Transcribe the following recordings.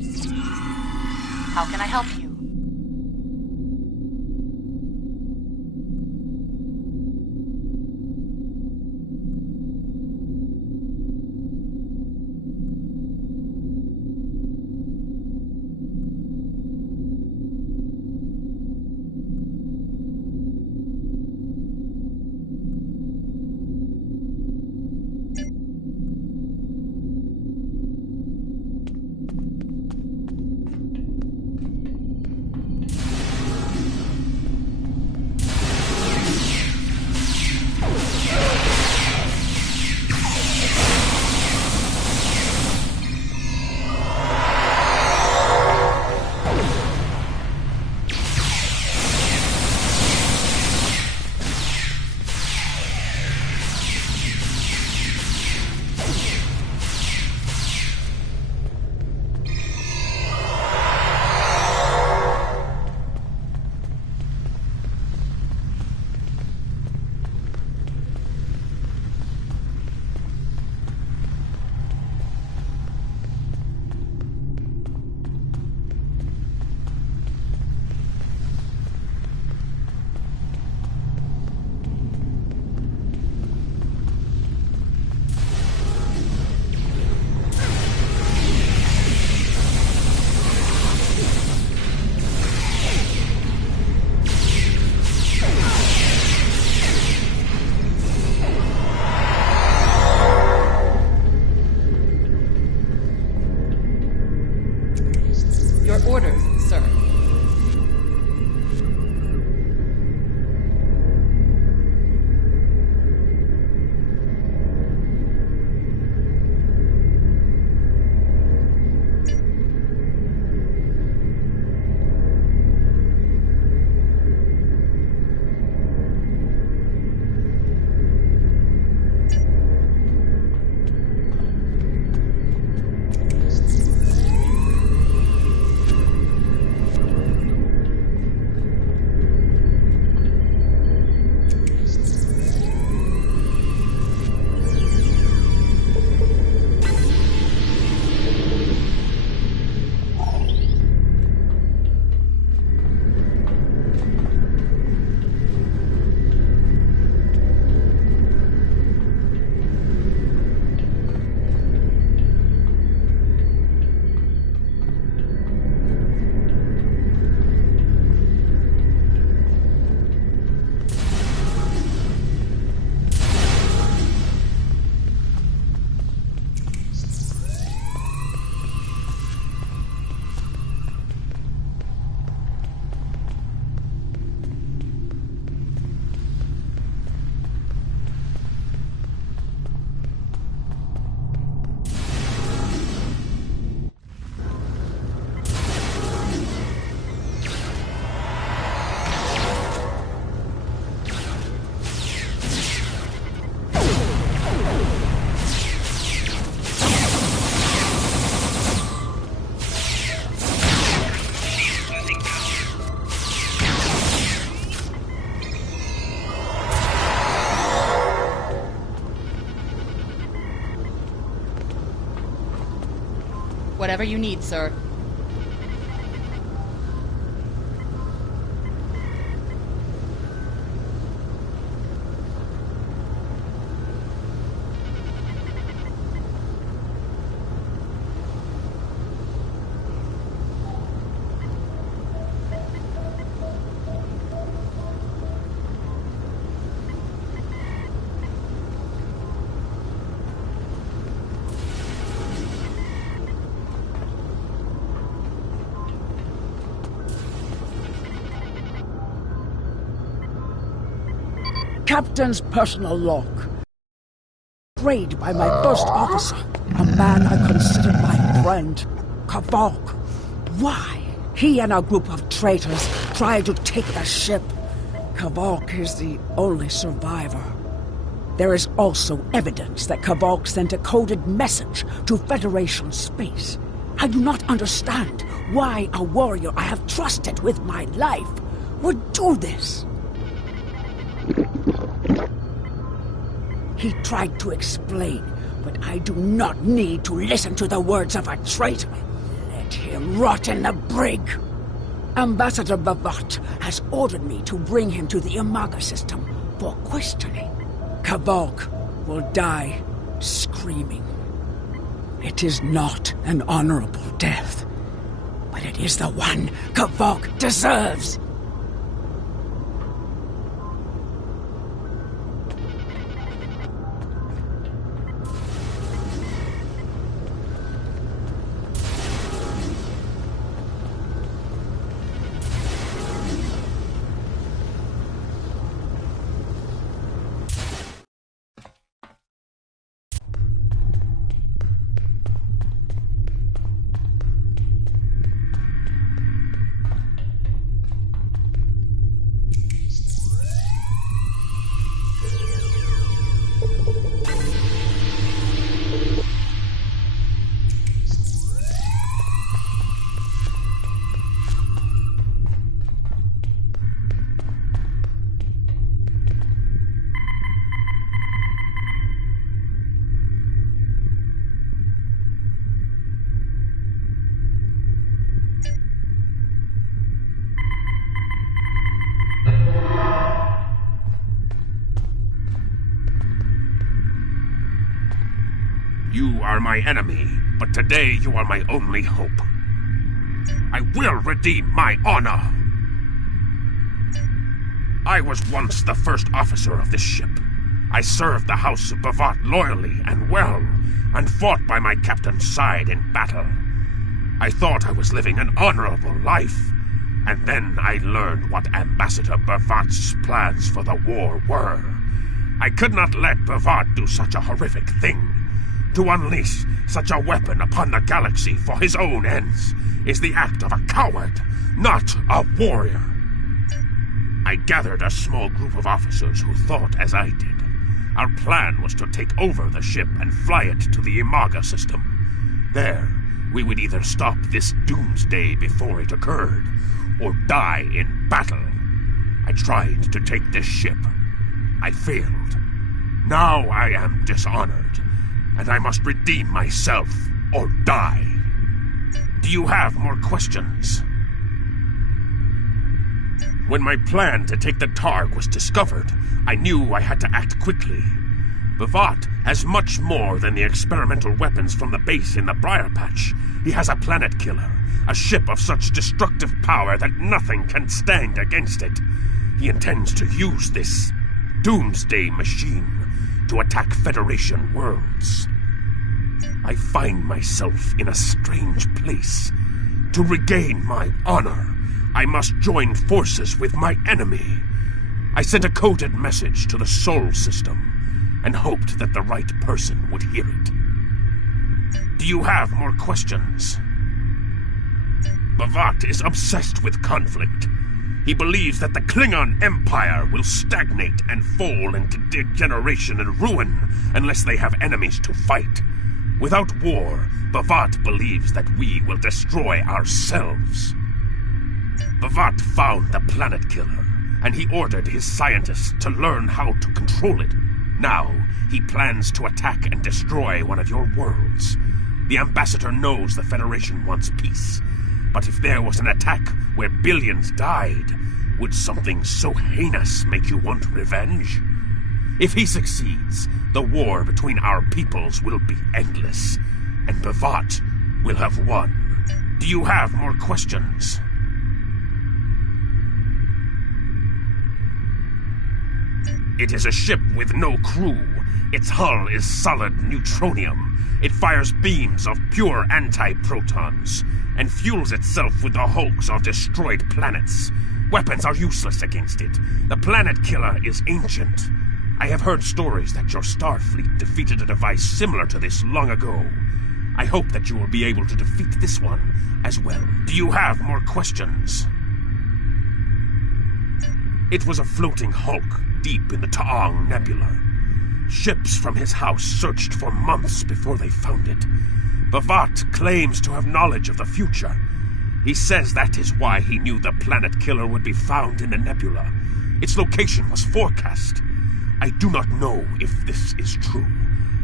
How can I help you? Orders, sir. Whatever you need, sir. Captain's personal log. Betrayed by my first officer, a man I considered my friend, Kavok. Why? He and a group of traitors tried to take the ship. Kavok is the only survivor. There is also evidence that Kavok sent a coded message to Federation space. I do not understand why a warrior I have trusted with my life would do this. He tried to explain, but I do not need to listen to the words of a traitor. Let him rot in the brig. Ambassador Bavat has ordered me to bring him to the Imaga system for questioning. Kavok will die screaming. It is not an honorable death, but it is the one Kavok deserves. You are my enemy, but today you are my only hope. I will redeem my honor. I was once the first officer of this ship. I served the House of Bavat loyally and well, and fought by my captain's side in battle. I thought I was living an honorable life, and then I learned what Ambassador Bavat's plans for the war were. I could not let Bavat do such a horrific thing. To unleash such a weapon upon the galaxy for his own ends is the act of a coward, not a warrior. I gathered a small group of officers who thought as I did. Our plan was to take over the ship and fly it to the Imaga system. There, we would either stop this doomsday before it occurred, or die in battle. I tried to take this ship. I failed. Now I am dishonored, and I must redeem myself or die. Do you have more questions? When my plan to take the Targ was discovered, I knew I had to act quickly. Bavat has much more than the experimental weapons from the base in the Briar Patch. He has a planet killer, a ship of such destructive power that nothing can stand against it. He intends to use this doomsday machine to attack Federation worlds. I find myself in a strange place. To regain my honor, I must join forces with my enemy. I sent a coded message to the Sol system and hoped that the right person would hear it. Do you have more questions? Bavat is obsessed with conflict. He believes that the Klingon Empire will stagnate and fall into degeneration and ruin unless they have enemies to fight. Without war, Bavat believes that we will destroy ourselves. Bavat found the planet killer, and he ordered his scientists to learn how to control it. Now, he plans to attack and destroy one of your worlds. The Ambassador knows the Federation wants peace. But if there was an attack where billions died, would something so heinous make you want revenge? If he succeeds, the war between our peoples will be endless, and Bavat will have won. Do you have more questions? It is a ship with no crew. Its hull is solid neutronium. It fires beams of pure anti-protons and fuels itself with the hulks of destroyed planets. Weapons are useless against it. The planet killer is ancient. I have heard stories that your Starfleet defeated a device similar to this long ago. I hope that you will be able to defeat this one as well. Do you have more questions? It was a floating hulk deep in the Taong Nebula. Ships from his house searched for months before they found it. Bavat claims to have knowledge of the future. He says that is why he knew the planet killer would be found in the nebula. Its location was forecast. I do not know if this is true.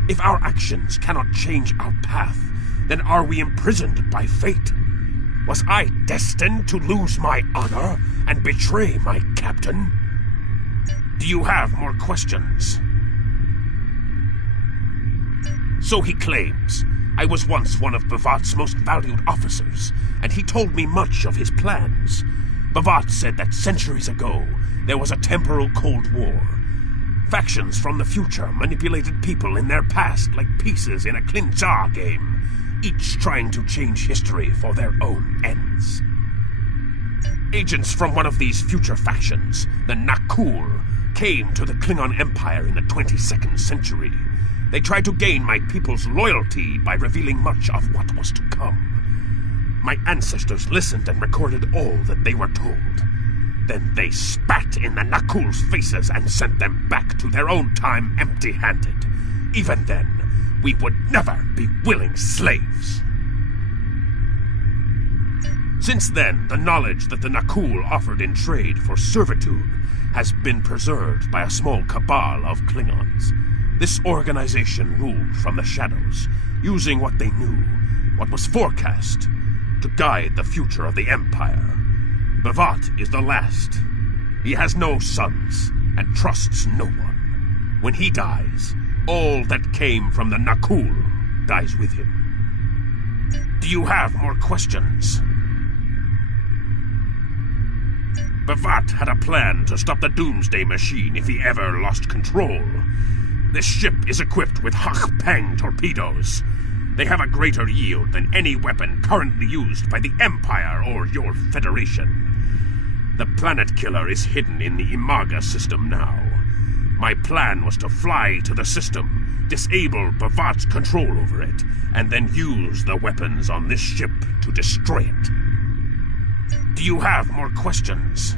If our actions cannot change our path, then are we imprisoned by fate? Was I destined to lose my honor and betray my captain? Do you have more questions? So he claims. I was once one of Bavat's most valued officers, and he told me much of his plans. Bavat said that centuries ago, there was a temporal Cold War. Factions from the future manipulated people in their past like pieces in a Klinjar game, each trying to change history for their own ends. Agents from one of these future factions, the Nakul, came to the Klingon Empire in the 22nd century. They tried to gain my people's loyalty by revealing much of what was to come. My ancestors listened and recorded all that they were told. Then they spat in the Nakul's faces and sent them back to their own time empty-handed. Even then, we would never be willing slaves. Since then, the knowledge that the Nakul offered in trade for servitude has been preserved by a small cabal of Klingons. This organization ruled from the shadows, using what they knew, what was forecast, to guide the future of the Empire. Bavat is the last. He has no sons, and trusts no one. When he dies, all that came from the Nakul dies with him. Do you have more questions? Bavat had a plan to stop the Doomsday Machine if he ever lost control. This ship is equipped with Hak-Peng torpedoes. They have a greater yield than any weapon currently used by the Empire or your Federation. The planet killer is hidden in the Imaga system now. My plan was to fly to the system, disable Bavat's control over it, and then use the weapons on this ship to destroy it. Do you have more questions?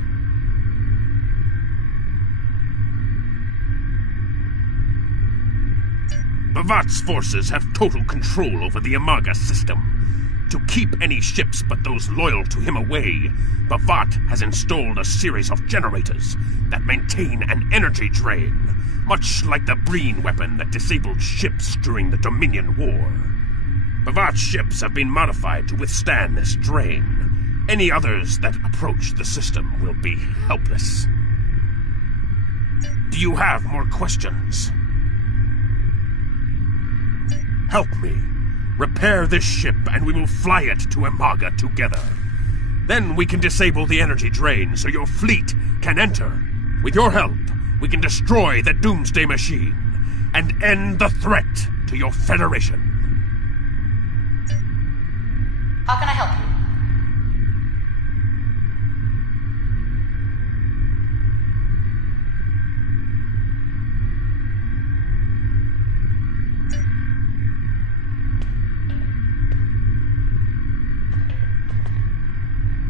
Bavat's forces have total control over the Imaga system. To keep any ships but those loyal to him away, Bavat has installed a series of generators that maintain an energy drain, much like the Breen weapon that disabled ships during the Dominion War. Bavat's ships have been modified to withstand this drain. Any others that approach the system will be helpless. Do you have more questions? Help me. Repair this ship and we will fly it to Imaga together. Then we can disable the energy drain so your fleet can enter. With your help, we can destroy the Doomsday Machine and end the threat to your Federation. How can I help you?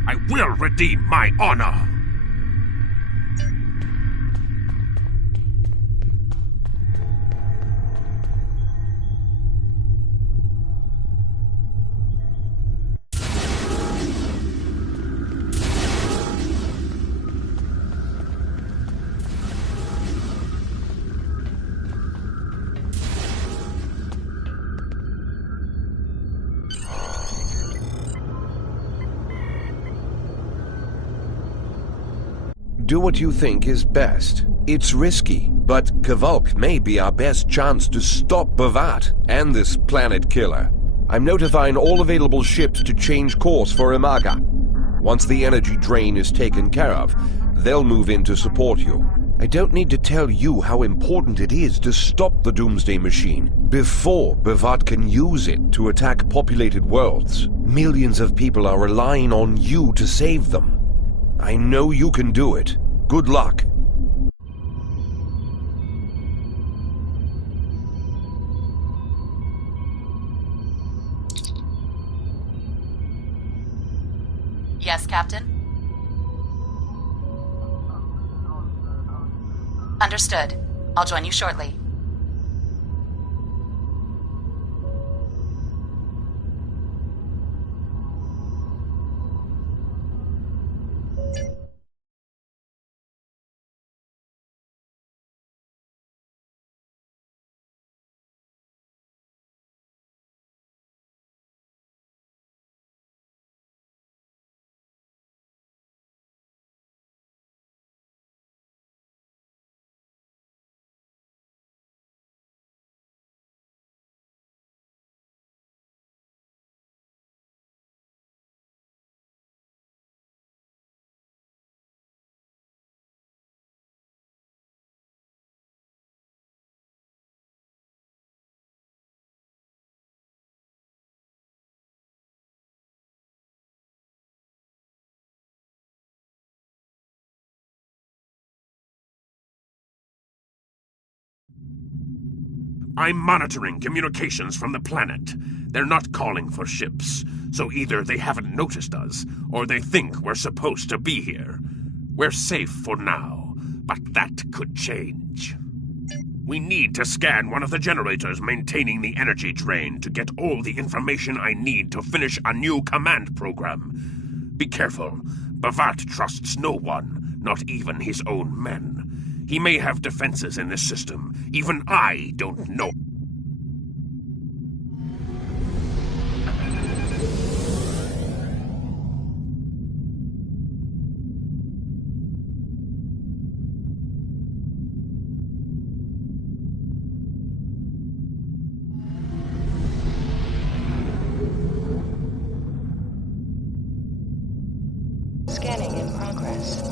I will redeem my honor. Do what you think is best. It's risky, but Kvalk may be our best chance to stop Bavat and this planet killer. I'm notifying all available ships to change course for Imaga. Once the energy drain is taken care of, they'll move in to support you. I don't need to tell you how important it is to stop the Doomsday Machine before Bavat can use it to attack populated worlds. Millions of people are relying on you to save them. I know you can do it. Good luck. Yes, Captain? Understood. I'll join you shortly. I'm monitoring communications from the planet. They're not calling for ships, so either they haven't noticed us, or they think we're supposed to be here. We're safe for now, but that could change. We need to scan one of the generators maintaining the energy drain to get all the information I need to finish a new command program. Be careful. Bavat trusts no one, not even his own men. He may have defenses in this system. Even I don't know. Scanning in progress.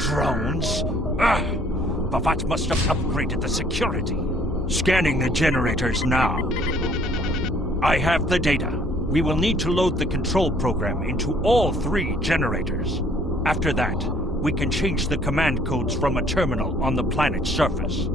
Drones? Ah! Bavat must have upgraded the security. Scanning the generators now. I have the data. We will need to load the control program into all 3 generators. After that, we can change the command codes from a terminal on the planet's surface.